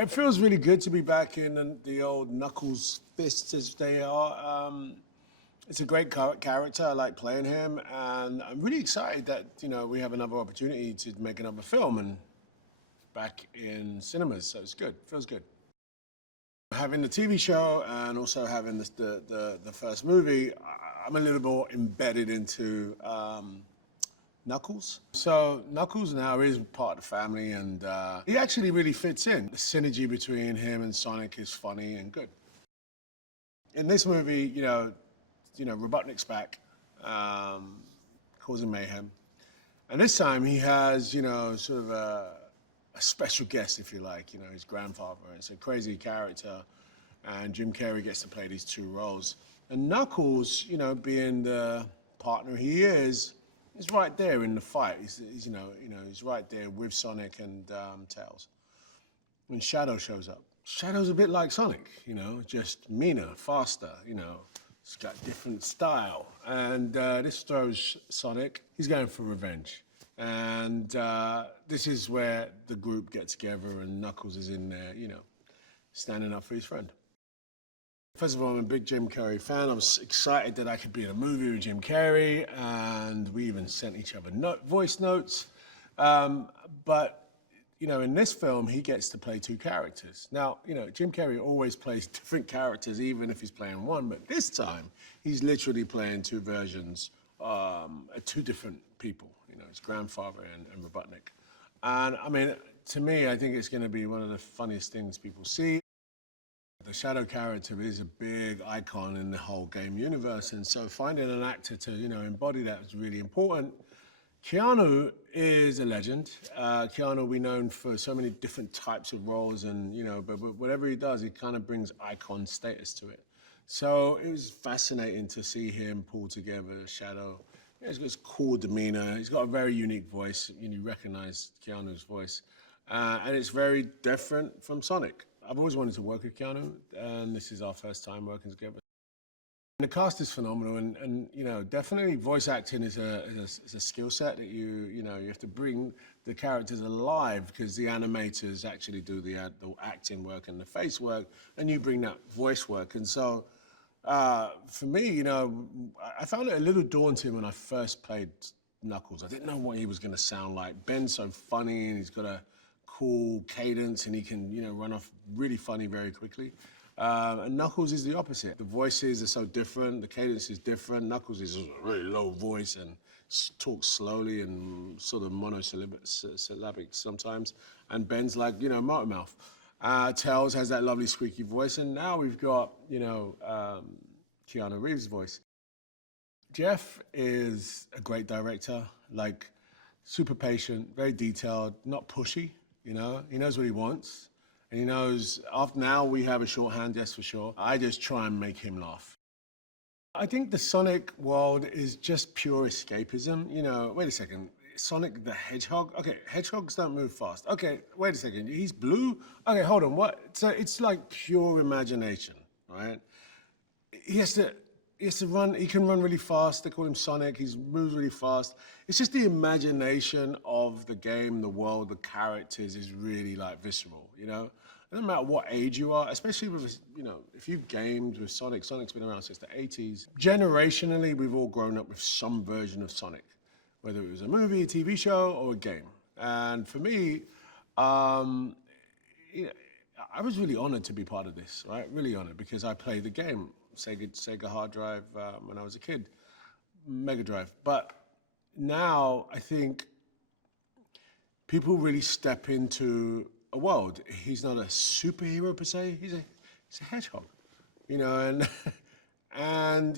It feels really good to be back in the old Knuckles fists as they are. It's a great character. I like playing him, and I'm really excited that we have another opportunity to make another film and back in cinemas. So it's good. Feels good. Having the TV show and also having the first movie, I'm a little more embedded into Knuckles. So Knuckles now is part of the family, and he actually really fits in. The synergy between him and Sonic is funny and good. In this movie, Robotnik's back, causing mayhem. And this time he has, sort of a special guest, if you like, his grandfather. It's a crazy character, and Jim Carrey gets to play these two roles. And Knuckles, being the partner he is right there in the fight. He's right there with Sonic and Tails. When Shadow shows up, Shadow's a bit like Sonic, just meaner, faster, It's got different style. And this throws Sonic. He's going for revenge. And this is where the group get together and Knuckles is in there, standing up for his friend. First of all, I'm a big Jim Carrey fan. I was excited that I could be in a movie with Jim Carrey, and we even sent each other voice notes. But in this film, he gets to play two characters. Now, Jim Carrey always plays different characters, even if he's playing one, but this time, he's literally playing two versions, two different people, his grandfather and Robotnik. And I mean, to me, I think it's gonna be one of the funniest things people see. The Shadow character is a big icon in the whole game universe, and so finding an actor to, embody that was really important. Keanu is a legend. Keanu will be known for so many different types of roles, and but whatever he does, he kind of brings icon status to it. So it was fascinating to see him pull together Shadow. He's got this cool demeanor. He's got a very unique voice. You recognize Keanu's voice, and it's very different from Sonic. I've always wanted to work with Keanu, and this is our first time working together. The cast is phenomenal, and definitely voice acting is a skill set that you have to bring the characters alive, because the animators actually do the acting work and the face work, and you bring that voice work. And so, for me, I found it a little daunting when I first played Knuckles. I didn't know what he was going to sound like. Ben's so funny, and he's got a cool cadence, and he can run off really funny very quickly. And Knuckles is the opposite. The voices are so different, the cadence is different. Knuckles is a really low voice and talks slowly and sort of monosyllabic sometimes. And Ben's like, motor mouth. Tails has that lovely squeaky voice, and now we've got, Keanu Reeves' voice. Jeff is a great director, like super patient, very detailed, not pushy, he knows what he wants. And he knows, now we have a shorthand, yes, for sure. I just try and make him laugh. I think the Sonic world is just pure escapism. Wait a second, Sonic the Hedgehog? Okay, hedgehogs don't move fast. Okay, wait a second, he's blue? Okay, hold on, what? So it's like pure imagination, right? He has to run, he can run really fast. They call him Sonic, he moves really fast. It's just the imagination of the game, the world, the characters is really like visceral, It doesn't matter what age you are, especially with, if you've gamed with Sonic, Sonic's been around since the 80s. Generationally, we've all grown up with some version of Sonic, whether it was a movie, a TV show, or a game. And for me, I was really honored to be part of this, right? Really honored, because I played the game. Sega hard drive when I was a kid, Mega Drive. But now I think people really step into a world. He's not a superhero per se. He's a hedgehog, and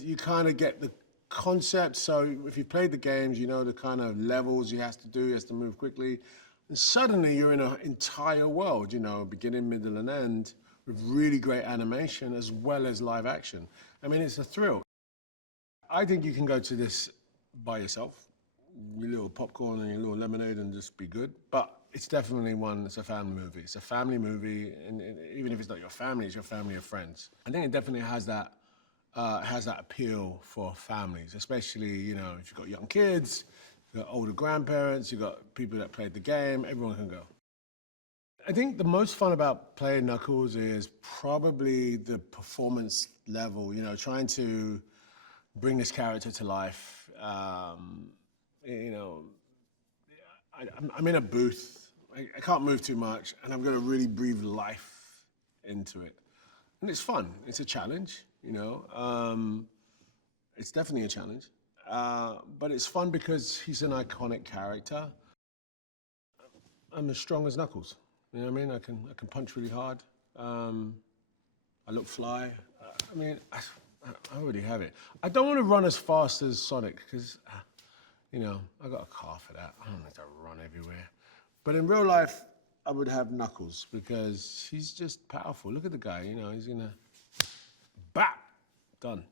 you kind of get the concept. So if you played the games, the kind of levels he has to do. He has to move quickly, and suddenly you're in an entire world. Beginning, middle, and end, with really great animation as well as live action. I mean, it's a thrill. I think you can go to this by yourself, your little popcorn and your little lemonade, and just be good. But it's definitely it's a family movie. It's a family movie, and even if it's not your family, it's your family of friends. I think it definitely has that appeal for families, especially, if you've got young kids, you've got older grandparents, you've got people that played the game, everyone can go. I think the most fun about playing Knuckles is probably the performance level, you know, trying to bring this character to life. You know, I'm in a booth. I can't move too much, and I'm going to really breathe life into it. And it's fun. It's a challenge, you know. It's definitely a challenge. But it's fun because he's an iconic character. I'm as strong as Knuckles. You know what I mean? I can punch really hard. I look fly. I mean, I already have it. I don't want to run as fast as Sonic because, you know, I got a car for that. I don't need to run everywhere. But in real life, I would have Knuckles because he's just powerful. Look at the guy, you know, he's gonna, bap, done.